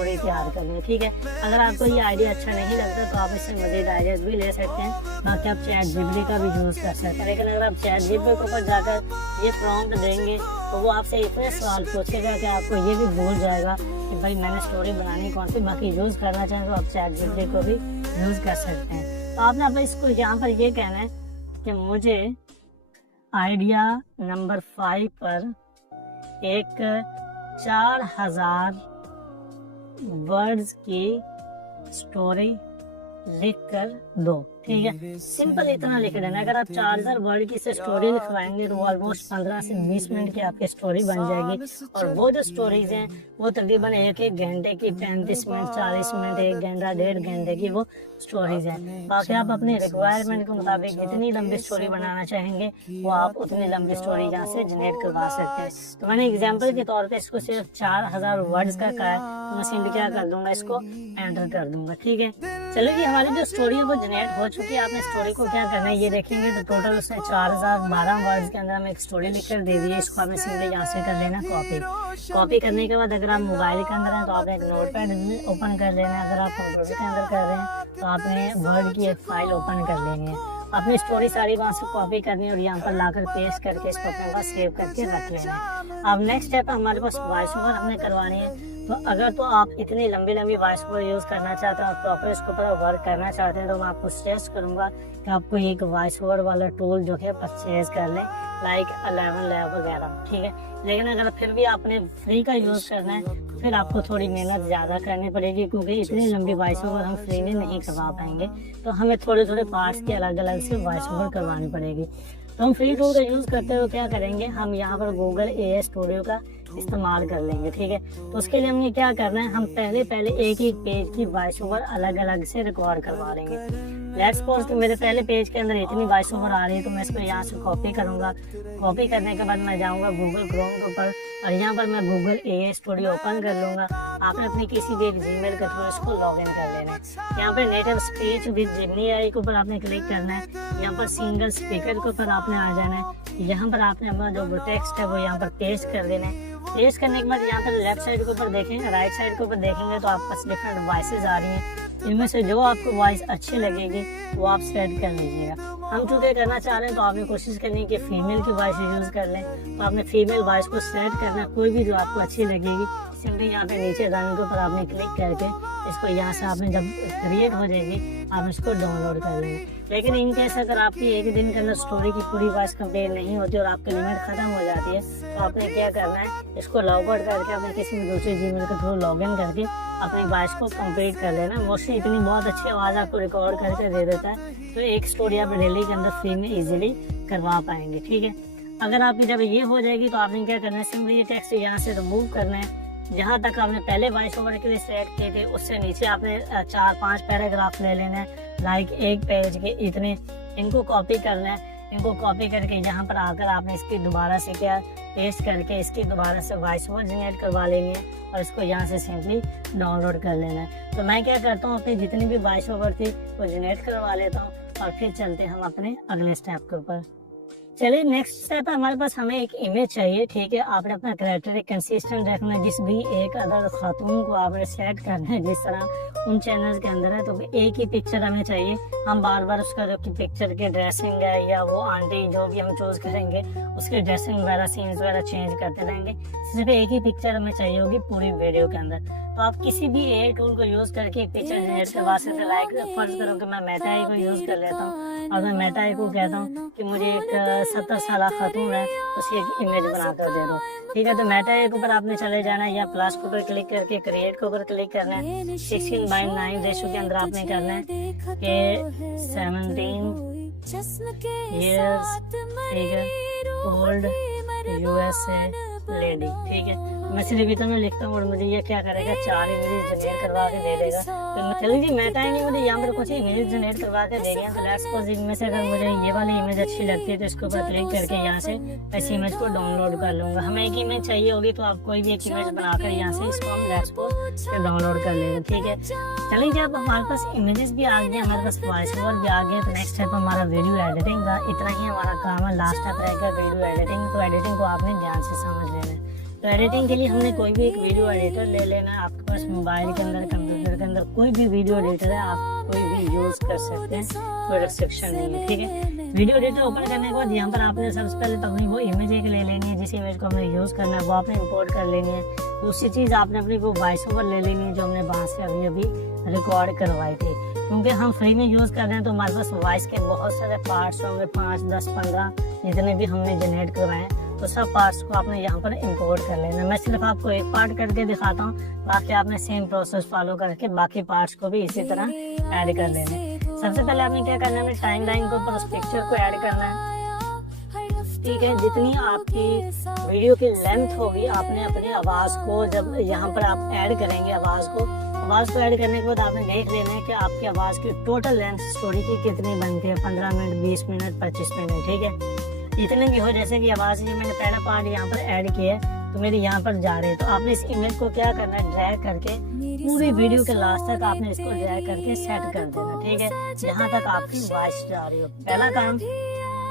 Story तैयार करनी है। ठीक है, अगर आपको ये आइडिया अच्छा नहीं लगता तो आप इससे मजीद आइडियाज भी ले सकते हैं। बाकी आप ChatGPT का भी यूज़ कर सकते हैं, लेकिन अगर आप ChatGPT के ऊपर जाकर ये प्रॉम्प्ट देंगे तो वो आपसे इतने सवाल पूछेगा कि आपको ये भी भूल जाएगा कि भाई मैंने स्टोरी बनानी कौन सी। बाकी यूज़ करना चाहें तो आप ChatGPT को भी यूज़ कर सकते हैं। तो आपने अब इसको यहाँ पर ये कहना है कि मुझे आइडिया नंबर 5 पर एक 4000 वर्ड्स की स्टोरी लिख कर दो। ठीक है, सिंपल इतना लिख देना। अगर आप 4000 वर्ड की से स्टोरी लिखवाएंगे तो ऑलमोस्ट 15 से 20 मिनट की आपकी स्टोरी बन जाएगी। और वो जो स्टोरीज हैं वो तकरीबन एक घंटे की, 35 मिनट, 40 मिनट, 1 घंटा, 1.5 घंटे की वो स्टोरीज हैं। बाकी आप अपने रिक्वायरमेंट के मुताबिक जितनी लंबी स्टोरी बनाना चाहेंगे वो आप उतनी लंबी स्टोरी यहाँ से जनरेट करवा सकते हैं। तो मैंने एग्जाम्पल के तौर पर इसको सिर्फ 4000 वर्ड्स का कहा है, तो मैं सिंपली क्या कर दूंगा, इसको एंटर कर दूंगा। ठीक है, चलो जी, हमारी जो स्टोरी है वो जनरेट हो चुकी है। आपने स्टोरी को क्या करना है ये देखेंगे तो टोटल उसने 4012 वर्ड्स के अंदर हमें एक स्टोरी लिखकर दे दी है। इसको हमें सिंपली यहाँ से कर लेना कॉपी करने के बाद अगर आप मोबाइल के अंदर हैं तो आपने एक नोटपैड ओपन कर लेना है। अगर आप कंप्यूटर के अंदर कर रहे हैं तो आपने वर्ड की एक फाइल ओपन कर लेनी है। अपनी स्टोरी सारी वहाँ से कॉपी करनी है और यहाँ पर लाकर पेस्ट करके इसको अपने पास सेव करके रख लेना है। अब नेक्स्ट स्टेप हमारे पास वॉइस ओवर हमने करवानी है। तो अगर तो आप इतनी लंबी वॉइस ओवर यूज़ करना चाहते हैं और प्रॉपर इसके ऊपर वर्क करना चाहते हैं तो मैं आपको सजेस्ट करूँगा कि आपको एक वॉइस ओवर वाला टूल जो है परचेज कर लें, लाइक 11 लैब वगैरह। ठीक है, लेकिन अगर फिर भी आपने फ्री का यूज़ करना है तो फिर आपको थोड़ी मेहनत ज़्यादा करनी पड़ेगी, क्योंकि इतनी लंबी वॉइस ओवर हम फ्री में नहीं करवा पाएंगे। तो हमें थोड़े पार्ट्स की अलग अलग से वॉइस ओवर करवानी पड़ेगी। तो हम फ्री टूल का यूज़ करते हुए क्या करेंगे, हम यहाँ पर गूगल AI स्टूडियो का इस्तेमाल कर लेंगे। ठीक है, तो उसके लिए हमें क्या करना है, हम पहले एक पेज की वॉइस ओवर अलग अलग से रिकॉर्ड करवा लेंगे। लेट्स सपोज कि मेरे पहले पेज के अंदर इतनी वॉइस ओवर आ रही है तो मैं इसको यहाँ से कॉपी करूँगा। कॉपी करने के बाद मैं जाऊँगा गूगल क्रोम के ऊपर और यहाँ पर मैं गूगल AI स्टूडियो ओपन कर लूँगा। आपने अपनी किसी भी एक जीमेल के थ्रू इसको लॉगिन कर लेना है। यहाँ पर native speech with Jimny AI के ऊपर आपने क्लिक करना है। यहाँ पर सिंगल स्पीकर के ऊपर आपने आ जाना है। यहाँ पर आपने अपना जो टेक्स्ट है वो यहाँ पर पेस्ट कर देना है। पेस्ट करने के बाद यहाँ पर लेफ्ट साइड के ऊपर देखेंगे, राइट साइड के ऊपर देखेंगे तो आपके पास डिफरेंट वॉइसेस आ रही हैं। इनमें से जो आपको वॉइस अच्छी लगेगी वो आप सेलेक्ट कर लीजिएगा। हम चूँकि करना चाह रहे हैं तो आपने कोशिश करनी है कि फीमेल की वॉइस यूज़ कर लें। तो आपने फीमेल वॉइस को सेलेक्ट करना, कोई भी जो आपको अच्छी लगेगी। सिंपली यहाँ पे नीचे दाने के ऊपर आपने क्लिक करके इसको यहाँ से आपने जब क्रिएट हो जाएगी आप इसको डाउनलोड कर लेंगे। लेकिन इन केस अगर आपकी एक दिन के अंदर स्टोरी की पूरी वॉइस कंप्लीट नहीं होती और आपकी लिमिट खत्म हो जाती है तो आपने क्या करना है, इसको लॉग आउट करके अपने किसी भी दूसरे जीमेल के थ्रू लॉगिन करके अपनी वॉइस को कंप्लीट कर लेना। मोस्टली इतनी बहुत अच्छी आवाज़ आपको रिकॉर्ड करके दे देता है तो एक स्टोरी आप डेली के अंदर फ्री में ईजिली करवा पाएंगे। ठीक है, अगर आपकी जब ये हो जाएगी तो आपने क्या करना है, सिंपली ये टेक्स्ट यहाँ से रिमूव करना है। जहाँ तक आपने पहले वॉइस ओवर के लिए सेलेक्ट किए थे उससे नीचे आपने 4-5 पैराग्राफ ले लेना है, लाइक एक पेज के इतने। इनको कॉपी करना है। इनको कॉपी करके यहाँ पर आकर आपने इसकी दोबारा से क्या पेस्ट करके इसकी दोबारा से वॉइस ओवर जनरेट करवा लेनी है और इसको यहाँ से सिंपली डाउनलोड कर लेना है। तो मैं क्या करता हूँ, अपनी जितनी भी वॉइस ओवर थी वो जनरेट करवा लेता हूँ और फिर चलते हैं हम अपने अगले स्टेप के ऊपर। चलिए, नेक्स्ट स्टेप है हमारे पास, हमें एक इमेज चाहिए। ठीक है, आपने अपना कैरेक्टर कंसिस्टेंट रखना है। जिस भी एक अदर खातून को आपने सेलेक्ट करना है जिस तरह उन चैनल के अंदर है तो एक ही पिक्चर हमें चाहिए। हम बार बार उसका जो कि पिक्चर की ड्रेसिंग है या वो आंटी जो भी हम चूज करेंगे उसके ड्रेसिंग वगैरह सीन्स वगैरह चेंज करते रहेंगे। सिर्फ एक ही पिक्चर हमें चाहिए होगी पूरी वीडियो के अंदर। तो आप किसी भी AI टूल को यूज करके एक पिक्चर जनरेट करवा सकते हैं। लाइक फर्ज करो कि मैं मेटा AI को यूज कर लेता हूँ और मैं मेटा AI को कहता हूँ कि मुझे एक 70 साल खातून है उसकी एक इमेज बनाकर दे दो। ठीक है, तो मेटा AI के ऊपर आपने चले जाना है या प्लस के ऊपर क्लिक करके क्रिएट के ऊपर क्लिक करना है। 16:9 रेशो के अंदर आपने करना है कि 17 years ओल्ड USA लेडी। ठीक है, मैं सिर्फ इतना में लिखता हूँ और मुझे ये क्या करेगा 4 इमेज जनरेट करवा के दे देगा। तो चलिए, मेटा AI मुझे यहाँ पर कुछ इमेज जनरेट करवा के दे गया। तो लेट्स सपोज इनमें से अगर मुझे ये वाली इमेज अच्छी लगती है तो इसके ऊपर क्लिक करके यहाँ से इस इमेज को डाउनलोड कर लूँगा। हमें एक इमेज चाहिए होगी तो आप कोई भी एक इमेज बनाकर यहाँ से इसको हम लेट्स सपोज डाउनलोड कर लेंगे। ठीक है, चलिए, जब हमारे पास इमेजेस भी आ गए, हमारे पास वॉइस ओवर भी आ गया, तो नेक्स्ट स्टेप हमारा वीडियो एडिटिंग का। इतना ही हमारा काम है। लास्ट स्टेप रहेगा वीडियो एडिटिंग। तो एडिटिंग को आपने ध्यान से समझ लेना है। तो एडिटिंग के लिए हमने कोई भी एक वीडियो एडिटर ले लेना है। आपके पास मोबाइल के अंदर, कंप्यूटर के अंदर कोई भी वीडियो एडिटर है, आप कोई भी यूज़ कर सकते हैं, कोई रिस्ट्रिक्शन नहीं है, ठीक है। वीडियो एडिटर ओपन करने के बाद यहाँ पर आपने सबसे पहले तो अपनी वो इमेज एक ले लेनी है, जिस इमेज को हमने यूज़ करना है वो आपने इंपोर्ट कर लेनी है। दूसरी चीज़ आपने अपनी वो वॉइस ओवर ले लेनी है जो हमने वहाँ से अभी अभी रिकॉर्ड करवाई थी, क्योंकि हम फ्री में यूज़ कर रहे हैं तो हमारे पास वॉइस के बहुत सारे पार्ट्स होंगे, 5, 10, 15 जितने भी हमने जनरेट करवाए हैं, तो सब पार्ट्स को आपने यहाँ पर इंपोर्ट कर लेना है। मैं सिर्फ आपको एक पार्ट करके दिखाता हूँ, बाकी आपने सेम प्रोसेस फॉलो करके बाकी पार्ट्स को भी इसी तरह ऐड कर देना है। सबसे पहले आपने क्या करना है, टाइम लाइन के ऊपर उस पिक्चर को ऐड करना है, ठीक है। जितनी आपकी वीडियो की लेंथ होगी, आपने अपनी आवाज़ को जब यहाँ पर आप ऐड करेंगे, आवाज़ को ऐड करने के बाद आपने देख लेना है कि आपकी आवाज़ की टोटल लेंथ स्टोरी की कितनी बनती है, 15 मिनट, 20 मिनट, 25 मिनट, ठीक है। जितने भी हो, जैसे कि आवाज़ ये मैंने पहला पार्ट यहाँ पर ऐड किया है तो मेरी यहाँ पर जा रही है, तो आपने इस इमेज को क्या करना है, ड्रैग करके पूरी वीडियो के लास्ट तक आपने इसको ड्रैग करके सेट कर देना, ठीक है, जहाँ तक आपकी वॉइस जा रही हो। पहला काम।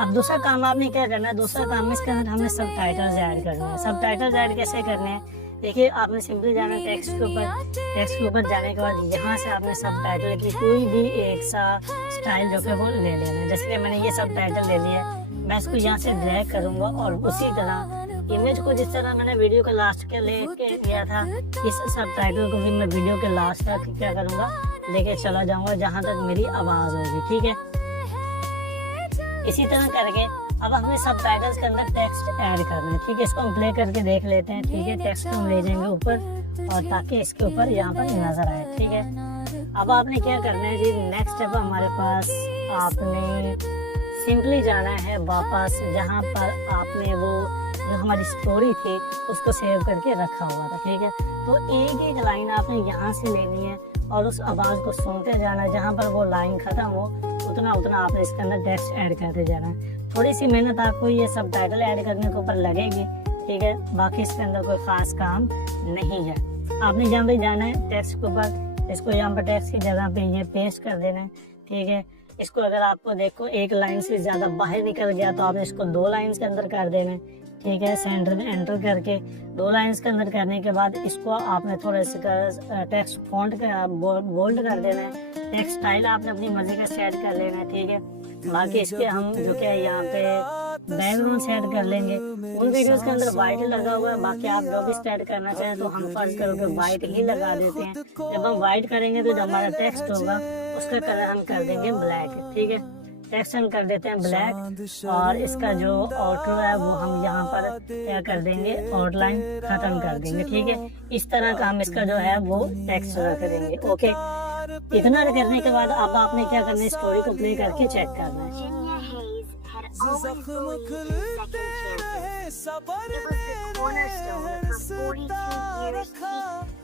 अब दूसरा काम आपने क्या करना है, दूसरा काम में इसके अंदर हमने सब टाइटल्स ऐड करने हैं। सब टाइटल्स ऐड कैसे करने हैं, देखिए आपने सिंपली जाना है टेक्स्ट के ऊपर जाने के बाद यहाँ से आपने सब टाइटल की कोई भी एक सा स्टाइल जो है वो ले लेना है। जैसे कि मैंने ये सब टाइटल ले लिया, मैं इसको यहाँ से ड्रैग करूँगा और उसी तरह इमेज को जिस तरह मैंने वीडियो के लास्ट के लेके गया था, इस सब टाइटल को भी मैं वीडियो के लास्ट तक क्या करूँगा, लेके चला जाऊँगा जहाँ तक मेरी आवाज़ होगी, ठीक है। इसी तरह करके अब हमें सब टाइटल्स के अंदर टेक्स्ट ऐड करना है, ठीक है। इसको हम प्ले करके देख लेते हैं, ठीक है। टेक्स्ट को हम ले जाएंगे ऊपर और ताकि इसके ऊपर यहाँ पर नजर आए, ठीक है। अब आपने क्या करना है जी, नेक्स्ट स्टेप हमारे पास, आपने सिंपली जाना है वापस जहाँ पर आपने वो जो हमारी स्टोरी थी उसको सेव करके रखा हुआ था, ठीक है। तो एक एक लाइन आपने यहाँ से लेनी है और उस आवाज़ को सुनते जाना है, जहाँ पर वो लाइन ख़त्म हो उतना उतना आपने इसके अंदर टेक्स्ट ऐड करते जाना है। थोड़ी सी मेहनत आपको ये सब टाइटल ऐड करने के ऊपर लगेगी, ठीक है, बाकी इसके अंदर कोई ख़ास काम नहीं है। आपने जहाँ पे जाना है टेक्स्ट के ऊपर, इसको यहाँ पर टेक्स्ट की जगह पे ये पेस्ट कर देना है, ठीक है। इसको अगर आपको देखो एक लाइन से ज़्यादा बाहर निकल गया तो आपने इसको 2 लाइन्स के अंदर कर देना है, ठीक है। सेंटर में एंटर करके 2 लाइन्स के अंदर करने के बाद इसको आपने थोड़ा सा टेक्स्ट फॉन्ट का बोल्ड कर देना है। टेक्स्ट स्टाइल आपने अपनी मर्जी का सेट कर लेना है, ठीक है। बाकी इसके हम जो क्या यहाँ पे बैकग्राउंड सेट कर लेंगे। उन वीडियोस के अंदर वाइट लगा हुआ है, बाकी आप जो भी सेट करना चाहें तो हम फर्ज करो कि वाइट ही लगा देते हैं। जब हम वाइट करेंगे तो जो हमारा टेक्स्ट होगा उसका कलर हम कर देंगे ब्लैक, ठीक है। टेक्स्ट हम कर देते हैं ब्लैक और इसका जो आउटरो है वो हम यहाँ पर क्या कर देंगे, आउटलाइन खत्म कर देंगे, ठीक है। इस तरह का हम इसका जो है वो टेक्स्ट रख देंगे, ओके। इतना करने के बाद अब आपने क्या करना है, स्टोरी को प्ले करके चेक करना है।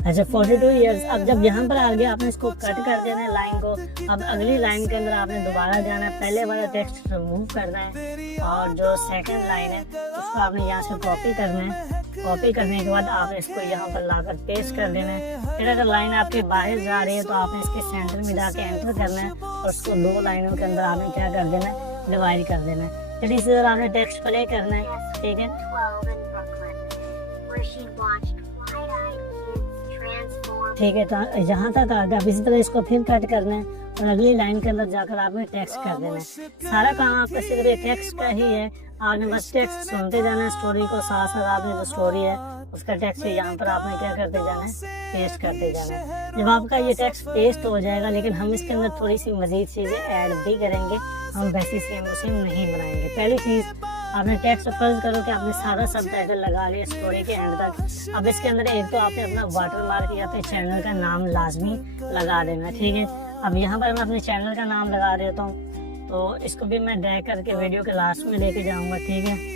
अच्छा 42 इयर्स। अब जब यहाँ पर आ गया आपने इसको कट कर देना है लाइन को। अब अगली लाइन के अंदर आपने दोबारा जाना है, पहले वाला टेक्स्ट रिमूव करना है और जो सेकंड लाइन है उसको आपने यहाँ से कॉपी करना है। कॉपी करने के बाद आपने इसको यहाँ पर लाकर पेस्ट कर देना है। फिर अगर लाइन आपके बाहर जा रही है तो आपने इसके सेंटर में जाके एंटर करना है और उसको 2 लाइनों के अंदर आपने क्या कर देना है, डिवाइड कर देना है। फिर इसी तरह आपने टेक्स्ट प्ले करना है, ठीक है। ठीक है, तो जहाँ तक आ गया अब इसी तरह इसको फिर कट करना है और अगली लाइन के अंदर जाकर आपने टेक्स्ट कर देना है। सारा काम आपका सिर्फ टेक्स्ट का ही है, आपने बस टेक्स्ट सुनते जाना है स्टोरी को, साथ साथ आपने जो स्टोरी है उसका टेक्स्ट यहाँ पर आपने क्या करते जाना है, पेस्ट करते जाना है। जब आपका ये टेक्स्ट पेस्ट हो जाएगा, लेकिन हम इसके अंदर थोड़ी सी मजीद चीज़ें ऐड भी करेंगे, हम वैसी सेम टू सेम नहीं बनाएंगे। पहली चीज़ आपने टेक्स्ट फर्ज करो कि आपने सारा सब टाइटल लगा लिया स्टोरी के एंड तक। अब इसके अंदर एक तो आपने अपना वाटरमार्क या फिर चैनल का नाम लाजमी लगा देना, ठीक है। अब यहाँ पर मैं अपने चैनल का नाम लगा देता हूँ, तो इसको भी मैं ड्रैग करके वीडियो के लास्ट में लेके जाऊँगा, ठीक है।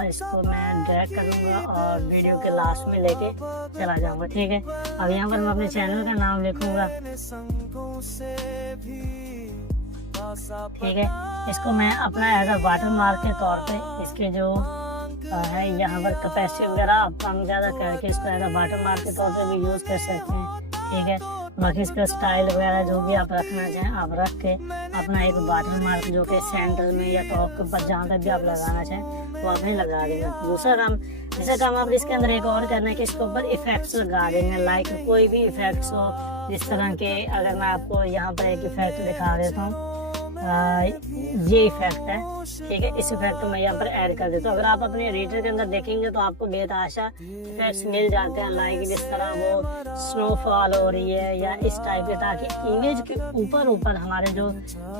इसको मैं ड्रैग करूँगा और वीडियो के लास्ट में लेके चला जाऊँगा, ठीक है। अब यहाँ पर मैं अपने चैनल का नाम लिखूँगा, ठीक है। इसको मैं अपना एज अ वाटर मार्क के तौर पे इसके जो है यहाँ पर कैपेसिटी वगैरह आप कम ज़्यादा करके इसको एज अ वाटर मार्क के तौर पे भी यूज़ कर सकते हैं, ठीक है। बाकी इसका स्टाइल वगैरह जो भी आप रखना चाहें आप रख के अपना एक वाटर मार्क जो कि सेंटर में या टॉप के ऊपर जहाँ तक भी आप लगाना चाहें वो आपने लगा देना। दूसरा काम ऐसा काम आप इसके अंदर एक और करना है कि इसके ऊपर इफेक्ट्स लगा देंगे, लाइक कोई भी इफेक्ट्स हो जिस तरह के। अगर मैं आपको यहाँ पर एक इफेक्ट दिखा देता हूँ, ये इफेक्ट है, ठीक है। इस इफेक्ट को मैं यहाँ पर ऐड कर देता हूँ। अगर आप अपने एडिटर के अंदर देखेंगे तो आपको बेतहाशा इफेक्ट्स मिल जाते हैं, लाइक जिस तरह वो स्नोफॉल हो रही है या इस टाइप के, ताकि इमेज के ऊपर हमारे जो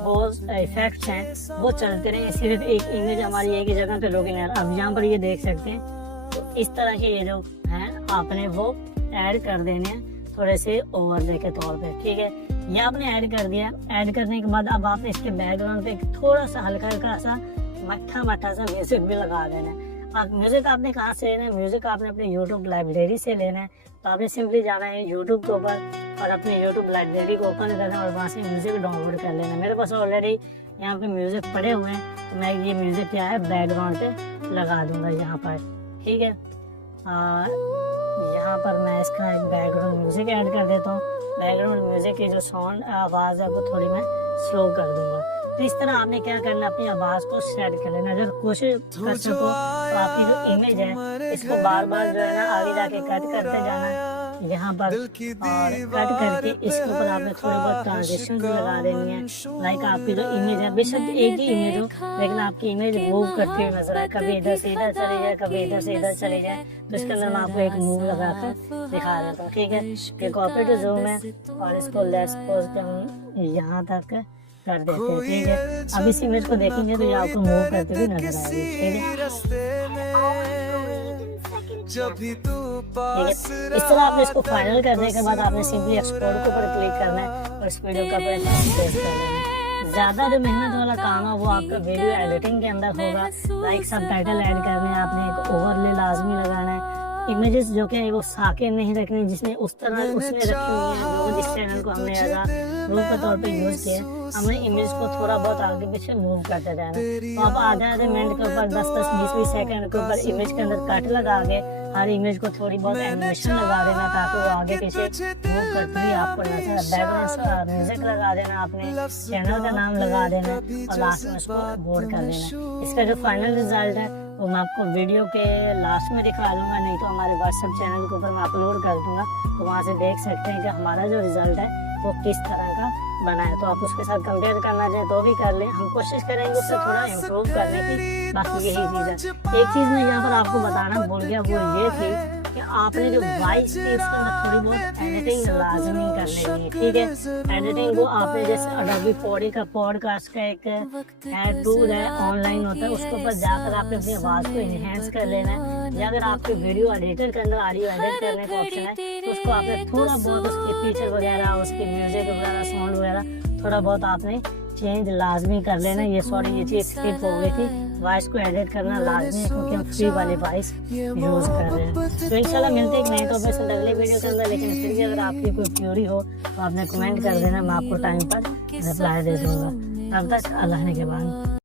वो इफेक्ट्स हैं वो चलते रहे, सिर्फ एक इमेज हमारी एक ही जगह पे लोग। अब यहाँ पर ये देख सकते हैं, तो इस तरह के ये जो हैं आपने वो ऐड कर देने हैं थोड़े से ओवरले के तौर पे, ठीक है। ये आपने ऐड कर दिया। ऐड करने के बाद अब आपने इसके बैकग्राउंड पे थोड़ा सा हल्का सा मट्ठा सा म्यूजिक भी लगा देना है। अब म्यूजिक आपने कहाँ से लेना है? म्यूजिक आपने अपने यूट्यूब लाइब्रेरी से लेना है। तो आपने सिंपली जाना है यूट्यूब के ऊपर और अपने यूट्यूब लाइब्रेरी को ओपन करना है और वहाँ से म्यूजिक डाउनलोड कर लेना है। मेरे पास ऑलरेडी यहाँ पे म्यूजिक पड़े हुए हैं, तो मैं ये म्यूजिक क्या है बैकग्राउंड पे लगा दूंगा यहाँ पर, ठीक है। यहाँ पर मैं इसका एक बैकग्राउंड म्यूजिक ऐड कर देता हूँ। बैकग्राउंड म्यूजिक की जो साउंड आवाज़ है वो थोड़ी मैं स्लो कर दूंगा। तो इस तरह आपने क्या करना, अपनी आवाज़ को सेट कर लेना। अगर कोशिश कर सको तो आपकी जो इमेज है इसको बार बार जो है ना आगे जाके कट करते जाना यहाँ पर, और कट करके इसके ऊपर आपने थोड़ी बहुत ट्रांजिशन लगा देनी है। लाइक आपकी जो इमेज है बेशक एक ही इमेज हो, लेकिन आपकी इमेज मूव करती हुई नजर आए, कभी इधर से इधर चली जाए, कभी इधर से इधर चली जाए। तो इसके अंदर मैं आपको एक मूव लगा कर दिखा देता हूँ, ठीक है। ये कॉपी टू जूम है और इसको लेट्स सपोज हम यहाँ तक कर देते हैं, ठीक है। अब इस इमेज को देखेंगे तो ये आपको मूव करते हुए नजर आएगी, ठीक है। इस तरह आपने इसको फाइनल करने के बाद आपने सिंपली एक्सपोर्ट के ऊपर क्लिक करना है और इस वीडियो का पेस्ट कर देना है। ज़्यादा जो मेहनत वाला काम है वो आपका वीडियो एडिटिंग के अंदर होगा, लाइक सबटाइटल ऐड करने हैं, आपने एक ओवरले लाजमी लगाना है। इमेजेस जो कि वो साके नहीं रखनी, जिसने उस तरह उसने रखी हुई है जो जिस चैनल को हमने एज रूप के तौर पे यूज़ किया, हमने इमेज को थोड़ा बहुत आगे पीछे मूव करते जाना। तो आप आधे मिनट के ऊपर 10-10, 20-20 सेकंड के ऊपर इमेज के अंदर कट लगा के हर इमेज को थोड़ी बहुत एनिमेशन लगा देना ताकि वो आगे पीछे मूव करती हुई आपको नजर। बैकग्राउंड म्यूजिक लगा देना, आपने चैनल का नाम लगा देना और लास्ट में उसको बोर्ड कर देना। इसका जो फाइनल रिजल्ट है वो मैं आपको वीडियो के लास्ट में दिखा दूंगा, नहीं तो हमारे व्हाट्सएप चैनल के ऊपर मैं अपलोड कर दूंगा, तो वहाँ से देख सकते हैं कि हमारा जो रिजल्ट है वो किस तरह का बना है। तो आप उसके साथ कंपेयर करना चाहें तो भी कर लें, हम कोशिश करेंगे उससे थोड़ा इम्प्रूव करने की। बाकी यही चीज़ है। एक चीज़ मैं यहाँ पर आपको बताना भूल गया, वो ये थी कि आपने जो वॉइस थी उसके अंदर थोड़ी बहुत एडिटिंग लाजमी कर लेनी है, ठीक है। एडिटिंग को आपने जैसे अडोबी पॉडकास्ट का एक टूल है, ऑनलाइन होता है, उसके ऊपर जाकर आपने अपनी आवाज़ को इन्हेंस कर लेना है। या अगर आपके वीडियो एडिटर के अंदर ऑडियो एडिट करने का ऑप्शन है तो उसको आपने थोड़ा बहुत उसकी फीचर वगैरह, उसकी म्यूजिक वगैरह, साउंड वगैरह थोड़ा बहुत आपने चेंज लाजमी कर लेना। ये ये चीज़ स्किप हो गई थी, वॉइस को एडिट करना लाजमी है क्योंकि हम फ्री वाले वॉइस यूज़ कर रहे हैं। तो इंशाल्लाह मिलते हैं एक नए टॉपिक से अगले वीडियो के अंदर। लेकिन फिर भी अगर आपकी कोई क्यूरी हो तो आपने कमेंट कर देना, मैं आपको टाइम पर रिप्लाई दे दूँगा। तब तक अल्लाह ने के बाद।